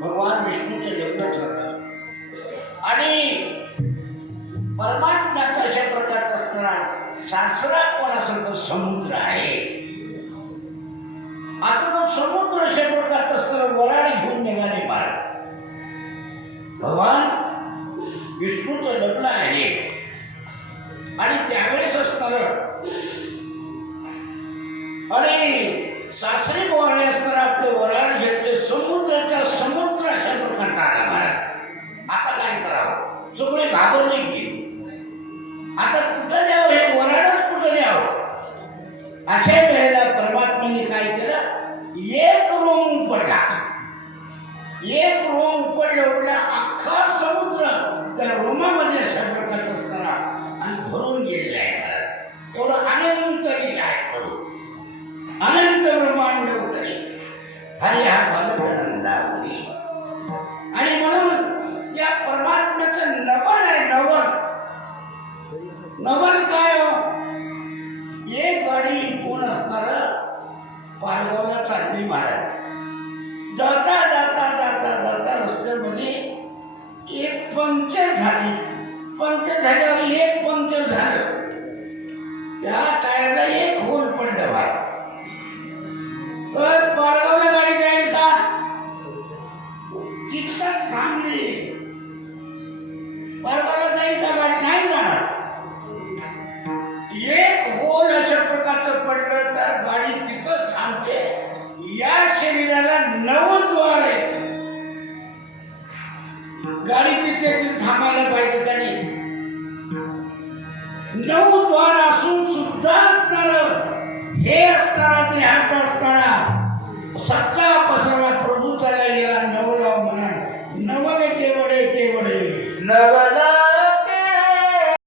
भगवान विष्णूचे लग्न ठरलं आणि परमात्म्याचा अशा प्रकारचा असणारा सासरा कोण असेल तर समुद्र आहे. आता तो समुद्र अशा प्रकारचा असणारा वराड घेऊन निघाले बाळ. भगवान विष्णूचं लग्न आहे आणि त्यावेळेस असणार आणि सासरी बोवाने असणारा आपले वराड घेतले समुद्राच्या समुद्र अशा प्रकारचा आला महाराज. आता काय करावं, सगळे घाबरले की आता कुठं द्यावं, हे वराडच कुठं द्यावं. अशा वेळेला परमात्म्याने काय केलं, एक रोम पडला. एक रोम पडलं अख्खा समुद्र त्या रोमामध्ये अशा प्रकारचा असणारा आणि भरून गेलेला आहे महाराज. एवढं अनंत लीला आहे, प्रभू अनंत ब्रह्मांड उतरे हरी हा बालक नंदावरी. आणि म्हणून या परमात्म्याचं नवल आहे. नवल काय हो, एक गाडी इथून असणार पालगावला चालली महाराज. जाता जाता जाता जाता रस्त्यामध्ये एक पंक्चर झाली. पंक्चर झाल्यावर एक पंक्चर झालं, त्या टायरला एक होल पडलं बाहेर. तर पालगावला गाडी जाईल का, तिथंच थांबली. पालगावला जाईल का गाडी, नाही जाणार. एक होल अशा प्रकारचं पडलं तर गाडी तिथंच थांबते. या शरीराला 9 द्वार आहेत. गाडी तिथे थांबायला पाहिजे त्याने. 9 द्वार असून सुद्धा असणार हे असणारा देहाचा असणारा सगळा पसरला प्रभू चालला गेला. नवला म्हणा नवले केवढे केवढे नवला